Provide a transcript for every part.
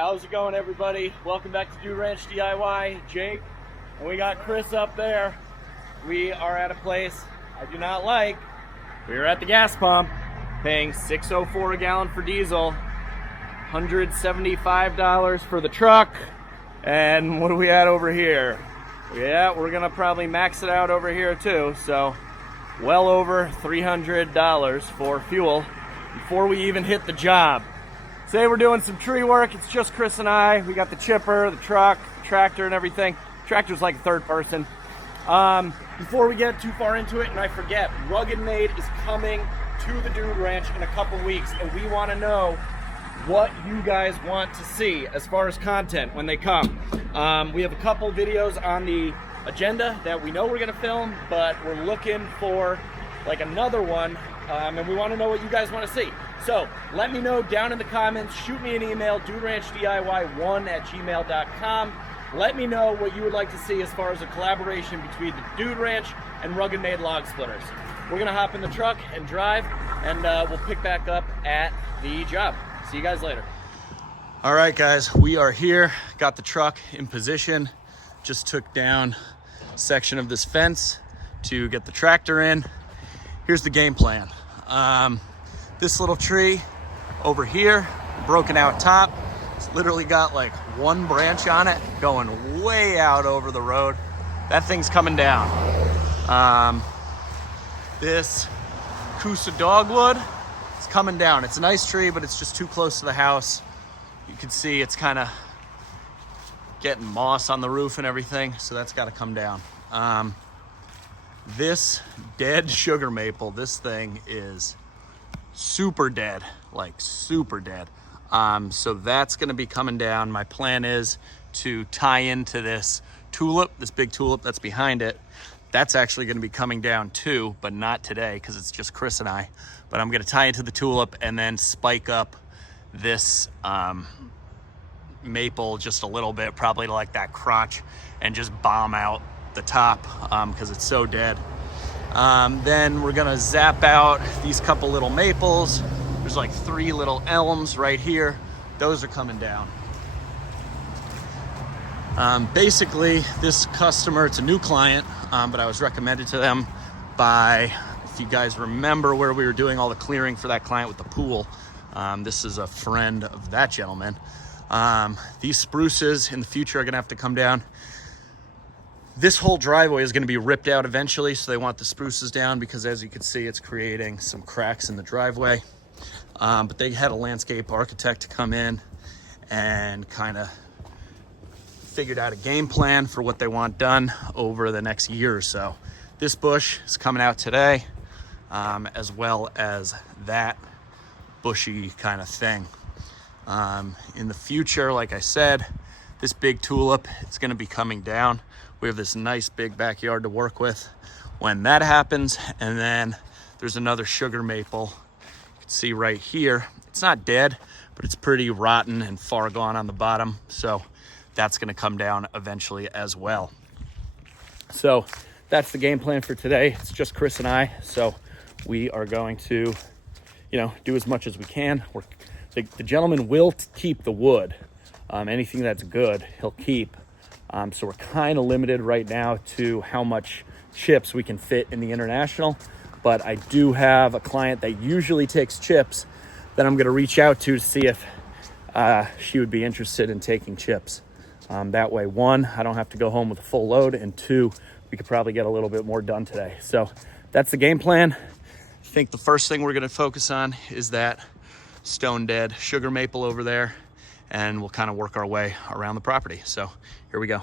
How's it going, everybody? Welcome back to Dude Ranch DIY. Jake, and we got Chris up there. We are at a place I do not like. We are at the gas pump, paying $6.04 a gallon for diesel, $175 for the truck, and what are we at over here? Yeah, we're gonna probably max it out over here too, so well over $300 for fuel before we even hit the job. Today we're doing some tree work. It's just Chris and I. We got the chipper, the truck, the tractor, and everything. Tractor's like a third person. Before we get too far into it, and I forget, RuggedMade is coming to the Dude Ranch in a couple weeks, and we want to know what you guys want to see as far as content when they come. We have a couple videos on the agenda that we know we're going to film, but we're looking for like another one, and we want to know what you guys want to see. So let me know down in the comments. Shoot me an email, duderanchdiy1@gmail.com. Let me know what you would like to see as far as a collaboration between the Dude Ranch and RuggedMade log splitters. We're gonna hop in the truck and drive, and we'll pick back up at the job. See you guys later. All right, guys, we are here. Got the truck in position. Just took down a section of this fence to get the tractor in. Here's the game plan. This little tree over here, broken out top. It's literally got like one branch on it going way out over the road. That thing's coming down. This Coosa dogwood, it's coming down. It's a nice tree, but it's just too close to the house. You can see it's kind of getting moss on the roof and everything, so that's got to come down. This dead sugar maple, this thing is super dead, like super dead. So that's gonna be coming down. My plan is to tie into this tulip, this big tulip that's behind it. That's actually gonna be coming down too, but not today because it's just Chris and I. But I'm gonna tie into the tulip and then spike up this maple just a little bit, probably to like that crotch, and just bomb out the top because it's so dead. Then we're gonna zap out these couple little maples. There's like 3 little elms right here. Those are coming down. Basically, this customer, it's a new client, but I was recommended to them by, if you guys remember where we were doing all the clearing for that client with the pool, this is a friend of that gentleman. These spruces in the future are gonna have to come down. This whole driveway is going to be ripped out eventually, so they want the spruces down because, as you can see, it's creating some cracks in the driveway. But they had a landscape architect come in and kind of figured out a game plan for what they want done over the next year or so. This bush is coming out today, as well as that bushy kind of thing. In the future, like I said, this big tulip is going to be coming down. We have this nice big backyard to work with when that happens. And then there's another sugar maple. You can see right here, it's not dead, but it's pretty rotten and far gone on the bottom. So that's gonna come down eventually as well. So that's the game plan for today. It's just Chris and I. So we are going to, do as much as we can. The gentleman will keep the wood. Anything that's good, he'll keep. So we're kind of limited right now to how much chips we can fit in the International, but I do have a client that usually takes chips that I'm going to reach out to see if she would be interested in taking chips. That way, 1, I don't have to go home with a full load, and 2, we could probably get a little bit more done today. So that's the game plan. I think the first thing we're going to focus on is that stone dead sugar maple over there, and we'll kind of work our way around the property. So here we go.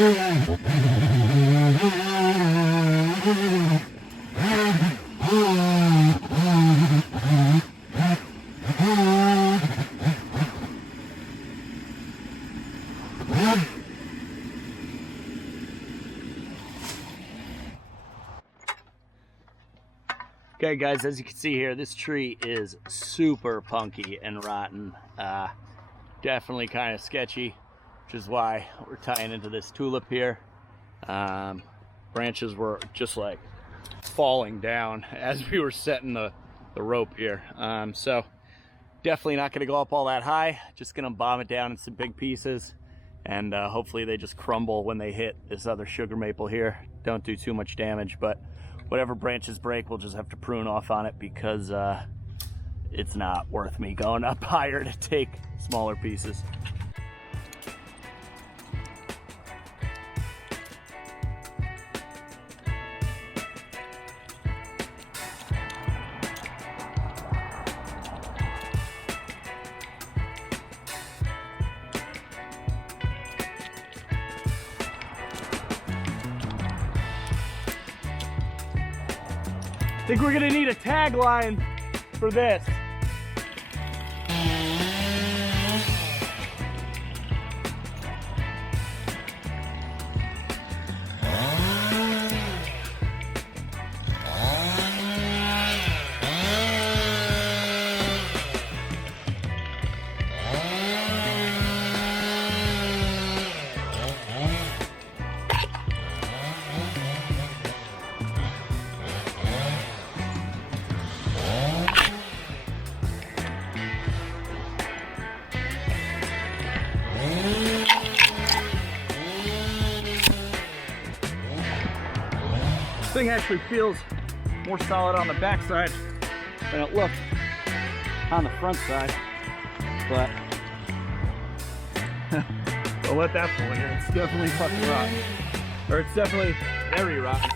Okay guys, as you can see here, this tree is super punky and rotten. Definitely kind of sketchy, which is why we're tying into this tulip here. Branches were just like falling down as we were setting the rope here. So definitely not going to go up all that high, just going to bomb it down in some big pieces, and hopefully they just crumble when they hit this other sugar maple here. Don't do too much damage, but whatever branches break, we'll just have to prune off on it, because it's not worth me going up higher to take smaller pieces. I think we're gonna need a tagline for this. This thing actually feels more solid on the back side than it looked on the front side, but we'll let that fall here. It's definitely fucking rotten, or it's definitely very rotten.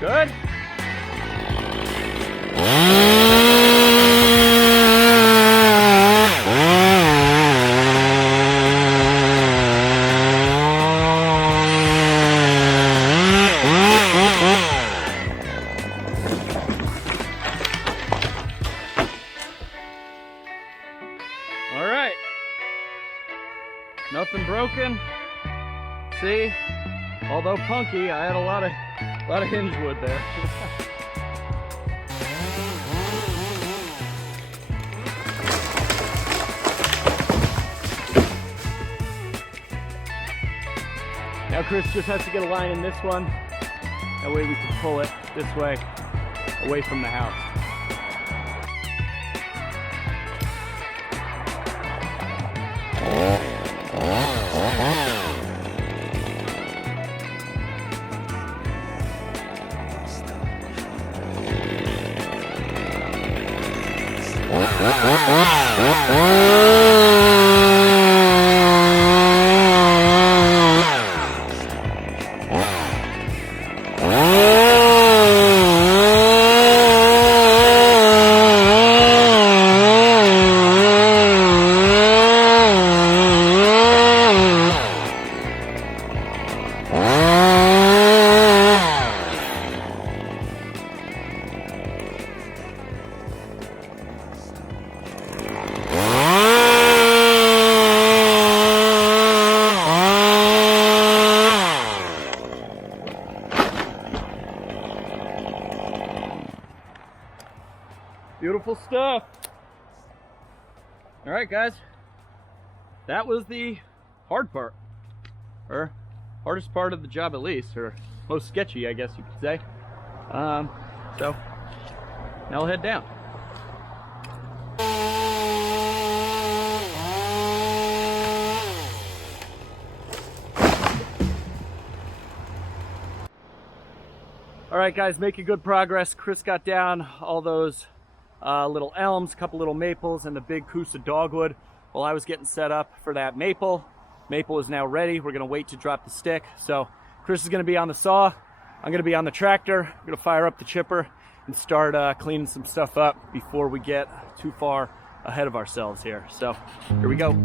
Good. All right. Nothing broken. See, although punky, I had a lot of hinge wood there. Now Chris just has to get a line in this one. That way we can pull it this way, away from the house. Beautiful stuff. All right, guys. That was the hard part, or hardest part of the job at least, or most sketchy, I guess you could say. So now we'll head down. All right, guys, making good progress. Chris got down all those little elms, a couple little maples, and the big Coosa dogwood while I was getting set up for that maple. Maple is now ready. We're gonna wait to drop the stick. So Chris is gonna be on the saw. I'm gonna be on the tractor. I'm gonna fire up the chipper and start cleaning some stuff up before we get too far ahead of ourselves here. So here we go.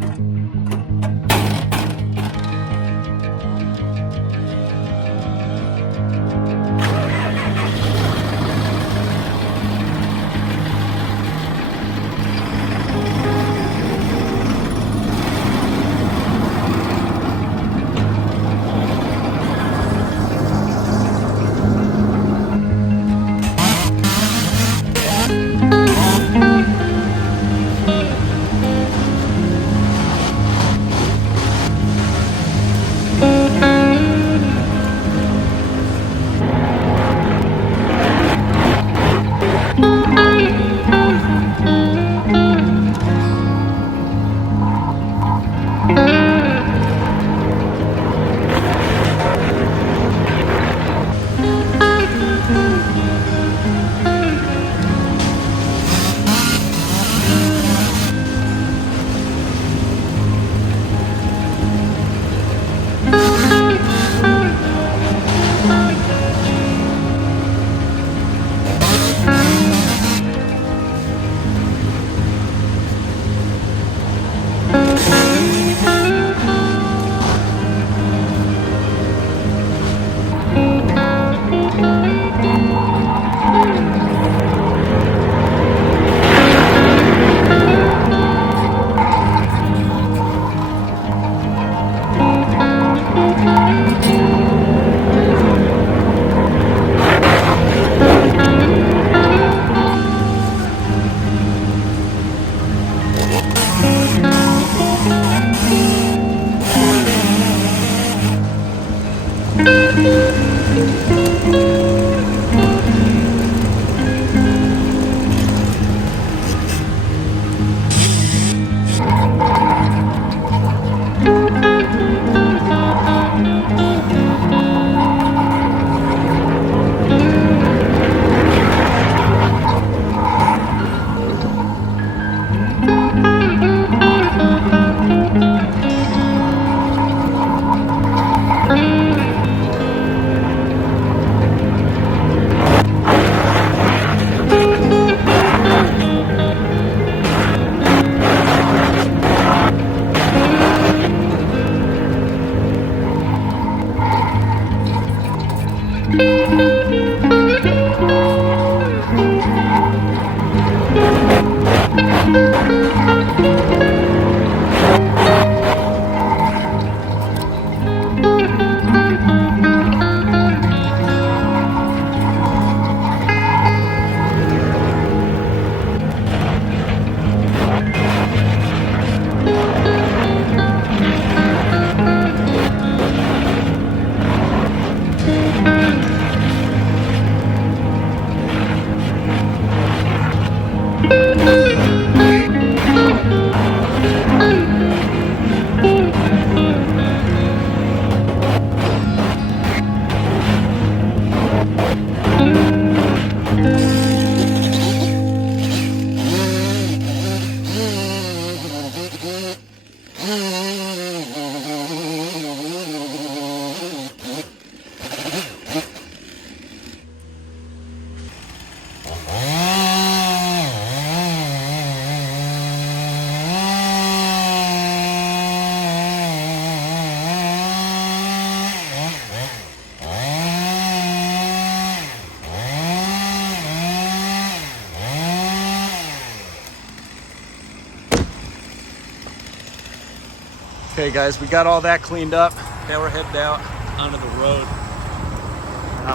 Okay guys, we got all that cleaned up. Now we're heading out onto the road.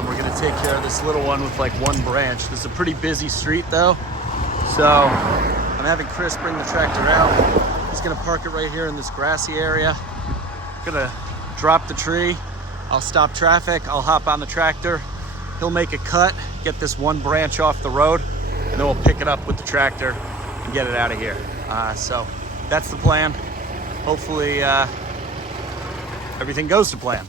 We're gonna take care of this little one with like one branch. This is a pretty busy street though, So I'm having Chris bring the tractor out. He's gonna park it right here in this grassy area. Gonna drop the tree. I'll stop traffic. I'll hop on the tractor. He'll make a cut, get this one branch off the road, and then we'll pick it up with the tractor and get it out of here. So that's the plan. Hopefully everything goes to plan.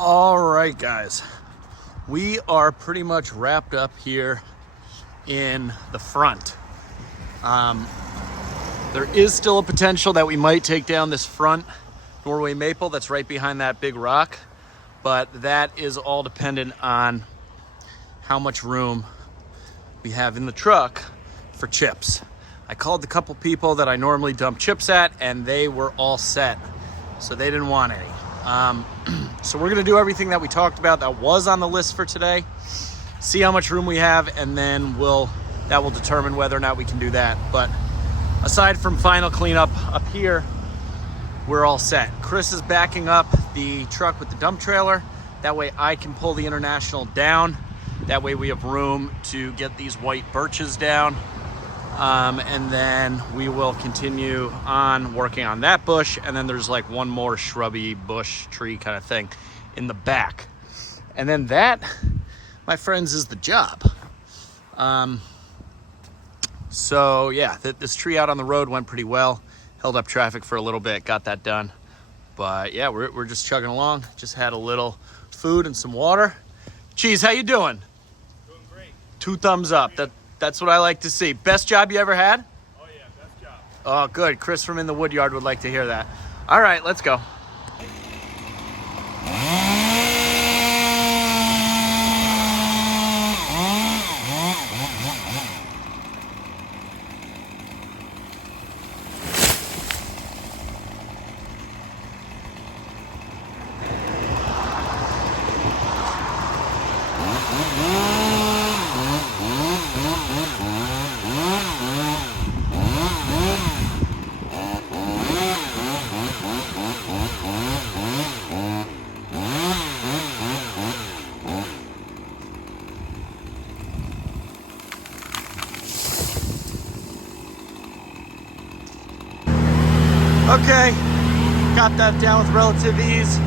All right, guys, we are pretty much wrapped up here in the front. There is still a potential that we might take down this front Norway maple that's right behind that big rock, but that is all dependent on how much room we have in the truck for chips. I called the couple people that I normally dump chips at, and they were all set, so they didn't want any. So we're gonna do everything that we talked about that was on the list for today, see how much room we have, and then that will determine whether or not we can do that. But aside from final cleanup up here, we're all set. Chris is backing up the truck with the dump trailer. That way I can pull the International down. That way we have room to get these white birches down. And then we will continue on working on that bush. And then there's like one more shrubby bush tree kind of thing in the back. And then that, my friends, is the job. So yeah, this tree out on the road went pretty well. Held up traffic for a little bit, got that done. But yeah, we're just chugging along. Just had a little food and some water. Cheese, how you doing? Doing great. 2 thumbs up. That's what I like to see. Best job you ever had? Oh yeah, best job. Oh, good. Chris from In the Woodyard would like to hear that. All right, let's go. Okay, got that down with relative ease.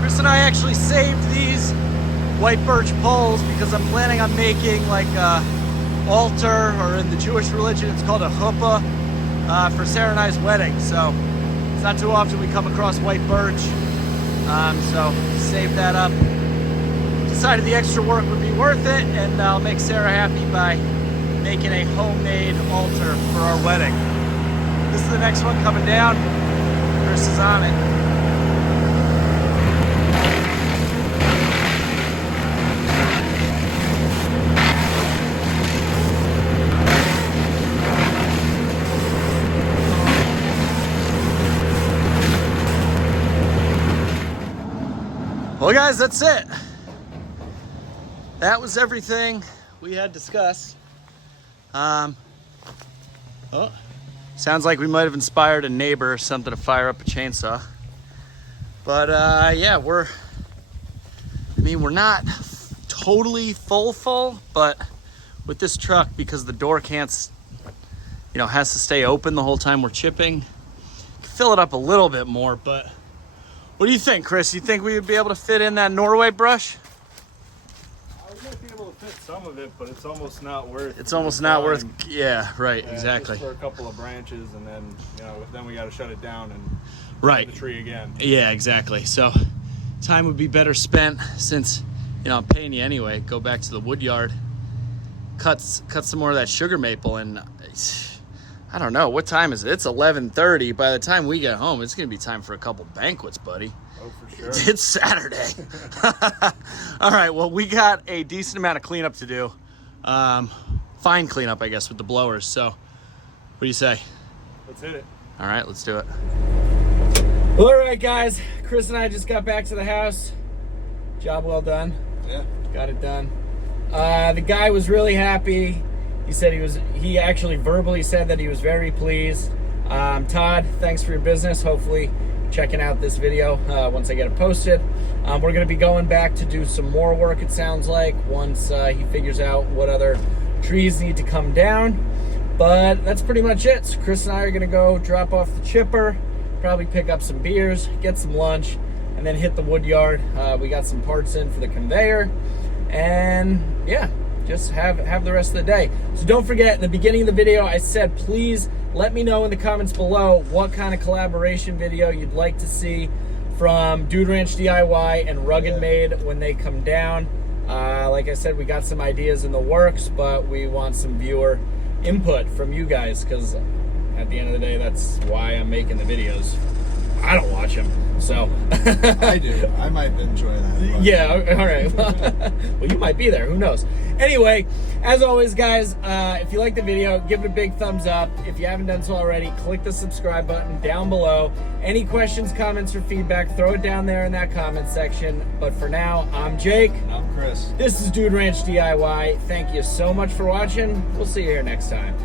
Chris and I actually saved these white birch poles because I'm planning on making like a altar, or in the Jewish religion it's called a chuppah, for Sarah and I's wedding. So it's not too often we come across white birch. So save that up. Decided the extra work would be worth it, and I'll make Sarah happy by making a homemade altar for our wedding. This is the next one coming down. Chris is on it. Well, guys, that's it. That was everything we had discussed. Sounds like we might have inspired a neighbor or something to fire up a chainsaw. But yeah, we're not totally full, but with this truck, because the door can't, has to stay open the whole time we're chipping, fill it up a little bit more. But what do you think, Chris? You think we would be able to fit in that Norway brush? We might be able to fit some of it, but it's almost not worth. It's almost not worth. Yeah, right. Yeah, exactly. Just for a couple of branches, and then then we got to shut it down and right the tree again. Yeah, exactly. So time would be better spent, since, you know, I'm paying you anyway. Go back to the wood yard, cut some more of that sugar maple, and I don't know, what time is it? It's 11:30. By the time we get home, it's gonna be time for a couple banquets, buddy. Oh, for sure. It's Saturday. All right, well, we got a decent amount of cleanup to do. Fine cleanup, I guess, with the blowers. So what do you say? Let's hit it. All right, let's do it. Well, all right, guys. Chris and I just got back to the house. Job well done. Yeah. Got it done. The guy was really happy. He said he actually verbally said that he was very pleased. Todd, thanks for your business. Hopefully checking out this video once I get it posted. We're going to be going back to do some more work, it sounds like, once he figures out what other trees need to come down. But that's pretty much it. So Chris and I are going to go drop off the chipper, probably pick up some beers, get some lunch, and then hit the wood yard. We got some parts in for the conveyor, and yeah, just have the rest of the day. So don't forget, in the beginning of the video, I said please let me know in the comments below what kind of collaboration video you'd like to see from Dude Ranch DIY and RuggedMade when they come down. Like I said, we got some ideas in the works, but we want some viewer input from you guys, because at the end of the day, that's why I'm making the videos. I don't watch them, so. I do. I might enjoy that. But. Yeah, all right. Well, you might be there. Who knows? Anyway, as always, guys, if you like the video, give it a big thumbs up. If you haven't done so already, click the subscribe button down below. Any questions, comments, or feedback, throw it down there in that comment section. But for now, I'm Jake. And I'm Chris. This is Dude Ranch DIY. Thank you so much for watching. We'll see you here next time.